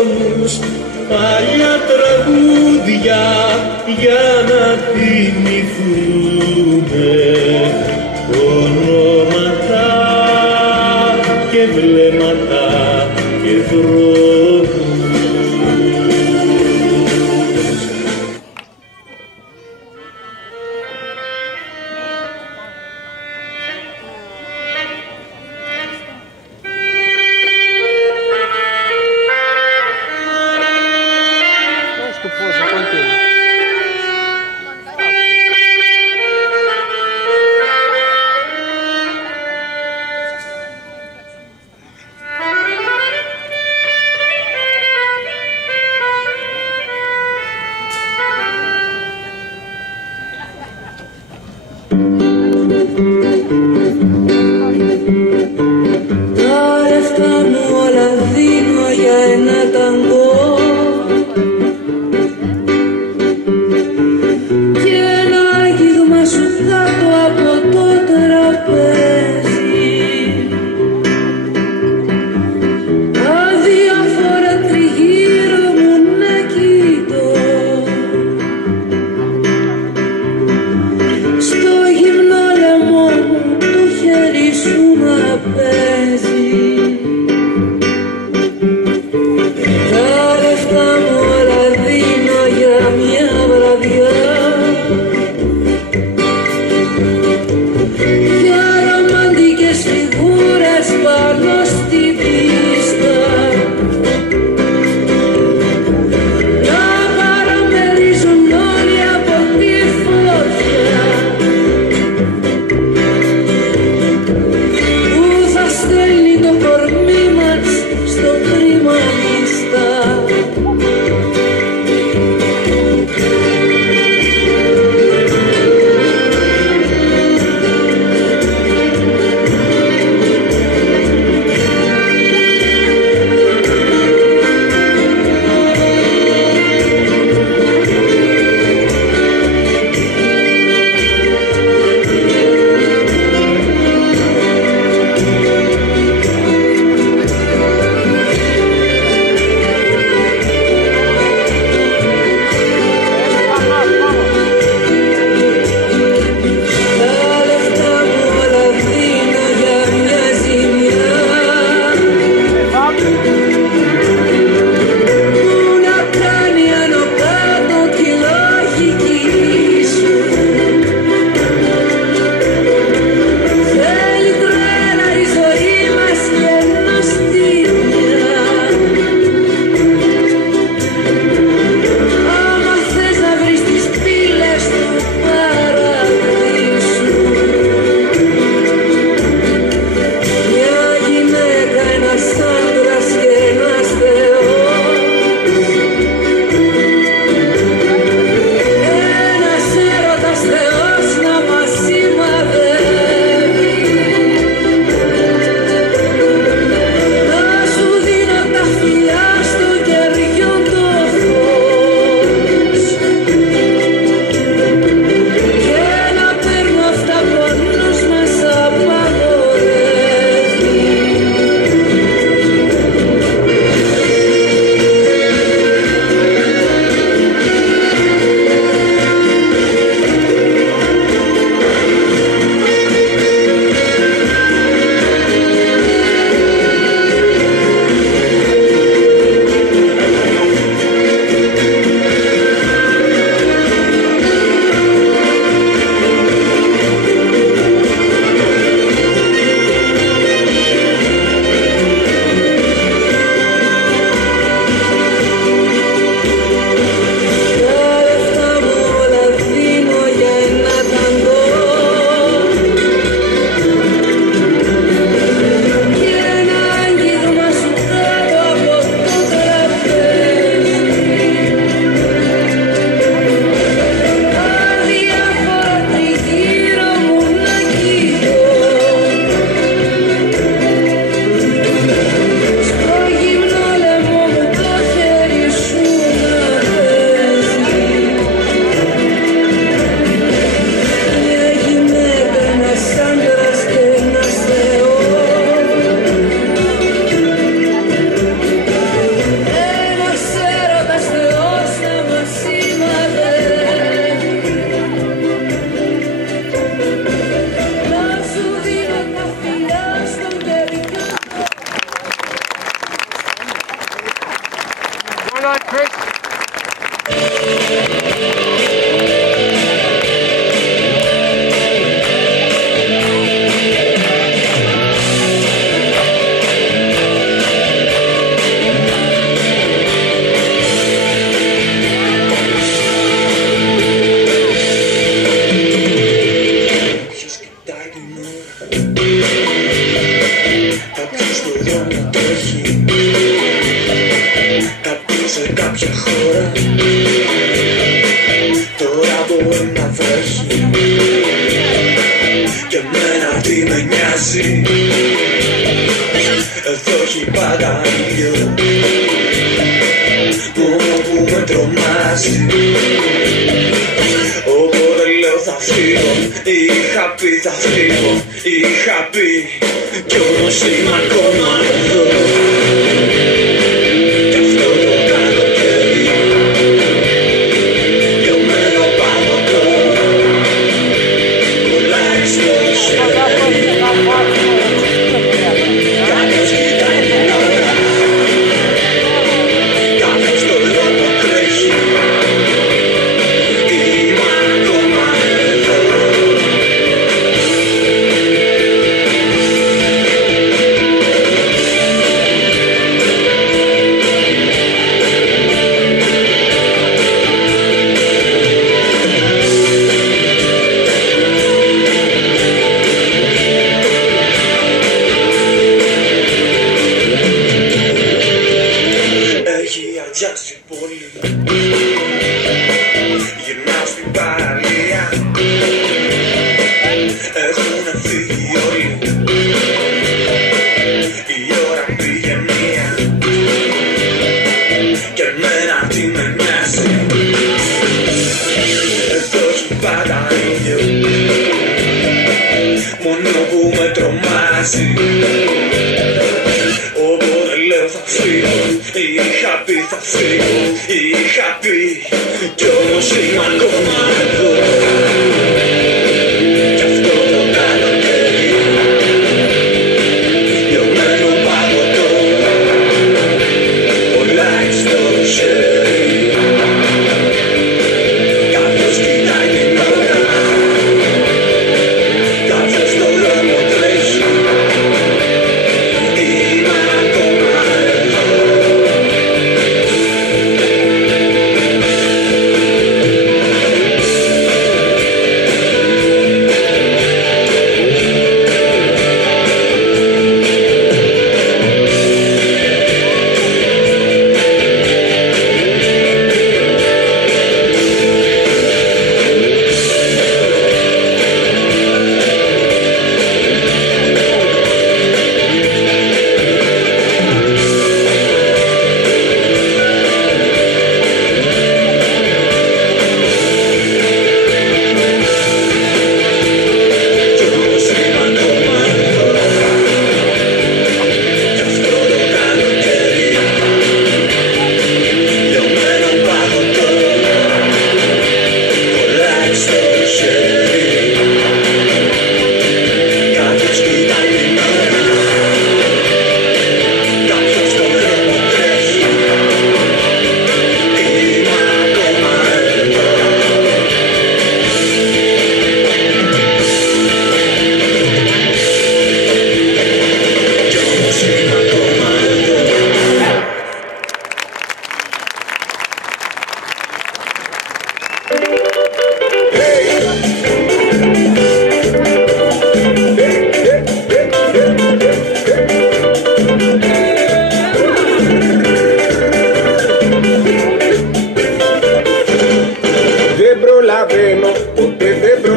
όνους, παλιά τραγούδια για να θυμηθούμε, ονόματα και βλέμματα και δρόμους. Που θα τρέχει κάποιος σε κάποια χώρα. Τώρα μπορεί να βρέχει και εμένα τι με νοιάζει. Εδώ έχει πάντα ήλιο, μόνο που με τρομάζει. Οπότε λέω θα φύγω, είχα πει θα φύγω, είχα πει κι όμως είμαι ακόμα εδώ. Κι αυτό το καλοκαίρι λιωμένο παγωτό κολλάει στο χέρι. Κάποιος κοιτάει την ώρα, κάποιος το δρόμο τρέχει. Είμαι ακόμα εδώ. Έχει αδειάσει πολύ, γυρνάω στην παραλία. Έχουνε φύγει όλοι, η ώρα πήγε μία και εμένα τι με νοιάζει. Εδώ έχει πάντα ήλιο, μόνο που με τρομάζει. Οπότε λέω θα φύγω, είχα πει θα φύγω, είχα πει κι όμως είμαι ακόμα εδώ. Κι αυτό το καλοκαίρι λιωμένο παγωτό κολλάει στο χέρι. Κάποιος κοιτάει την ώρα, κάποιος το δρόμο τρέχει. Είμαι ακόμα εδώ.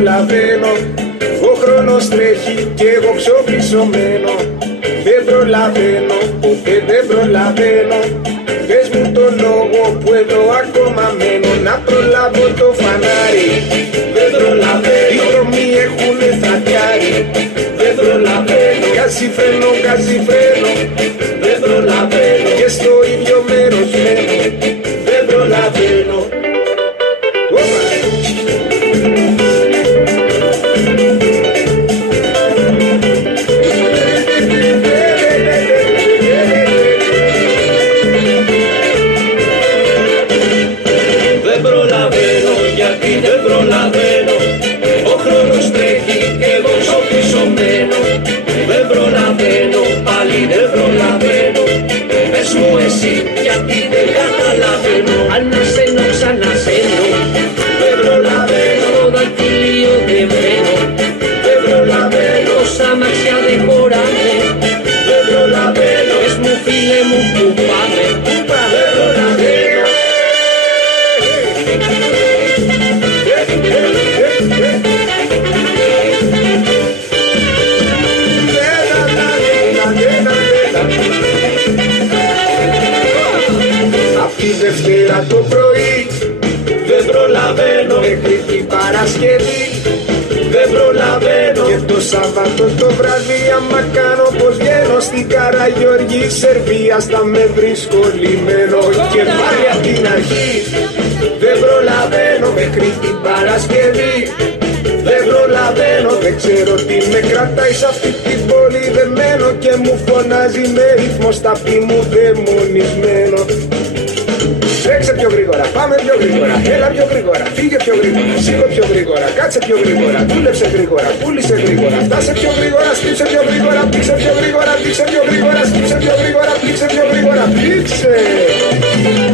προλαβαίνω. Ο χρόνος τρέχει κι εγώ ξοπλισωμένο. Δεν προλαβαίνω, ποτέ δεν προλαβαίνω. Πες μου το λόγο που εδώ ακόμα μένω. Να προλάβω το φανάρι. Δεν προλαβαίνω, οι δρόμοι έχουνε στρατιάρι. Δεν προλαβαίνω, κασιφρένω, κασιφρένω. Δεν προλαβαίνω, και στο ίδιο μέρος μένω. Δεν προλαβαίνω. Δεν προλαβαίνω, ο χρόνος τρέχει και εγώ ξοπλισωμένο. Δεν προλαβαίνω, πάλι δεν προλαβαίνω. Πες μου εσύ γιατί δεν καταλαβαίνω. Ανασένω, ξανασένω. Δεν προλαβαίνω, το δαχτυλίο δεν μένω. Δεν προλαβαίνω, σ' αμαξιά δεν χωράνε. Δεν προλαβαίνω, πες μου Δευτέρα το πρωί δεν προλαβαίνω, μέχρι την Παρασκευή δεν προλαβαίνω, και το Σάββατο το βράδυ άμα κάνω πως βγαίνω στην Καραγιώργη Σερβίας θα με βρίσκω λυμμένο. Και πάλι απ' την αρχή δεν προλαβαίνω, μέχρι την Παρασκευή δεν προλαβαίνω. Δεν ξέρω τι με κρατάει σ' αυτή την πόλη δεμένο και μου φωνάζει με ρυθμό στα πι μου δαιμονισμένο. Τρέξε πιο γρήγορα, πάμε πιο γρήγορα, έλα πιο γρήγορα, φύγε πιο γρήγορα, σήκω πιο γρήγορα, κάτσε πιο γρήγορα, δούλεψε γρήγορα, πούλησε γρήγορα, φτάσε πιο γρήγορα, στύψε πιο γρήγορα, πήξε πιο γρήγορα, δείξε πιο γρήγορα, στύψε πιο γρήγορα, πλήξε πιο γρήγορα, πλήξε.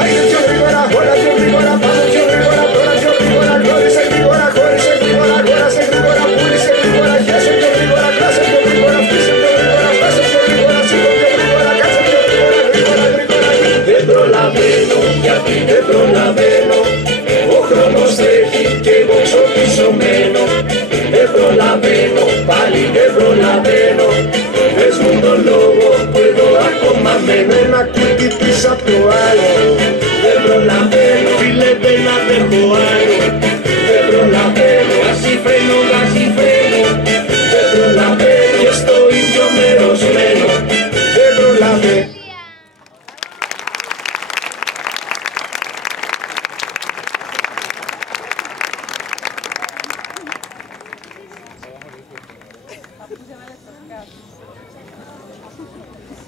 Άιντε πιο γρήγορα, όλα πιο γρήγορα, πάμε πιο γρήγορα, τώρα πιο γρήγορα, χώρισε γρήγορα, αγόρασε γρήγορα, πούλησε γρήγορα, χέσε πιο γρήγορα, κράσε πιο γρήγορα, φτύσε πιο γρήγορα, φτάσε πιο γρήγορα, σήκω πιο γρήγορα, κάτσε πιο γρήγορα, γρήγορα. Δεν προλαβαίνω, γιατί δεν προλαβαίνω, ο χρόνος τρέχει και εγώ ξοπισωμένο. Δεν προλαβαίνω, πάλι δεν προλαβαίνω, πες μου τον λόγο που εδώ ακόμα μένω. Ένα κουτί πίσω απ' το άλλο, δεν προλαβαίνω, φίλε δεν αντέχω άλλο. Δεν προλαβαίνω, γάσι φρένο, δεν προλαβαίνω, και στο ίδιο μέρος μένω. Δεν προλαβαίνω.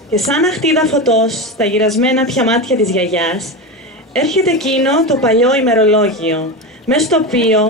Και σαν αχτίδα φωτός στα γυρασμένα πια μάτια της γιαγιάς έρχεται εκείνο το παλιό ημερολόγιο, μες στο οποίο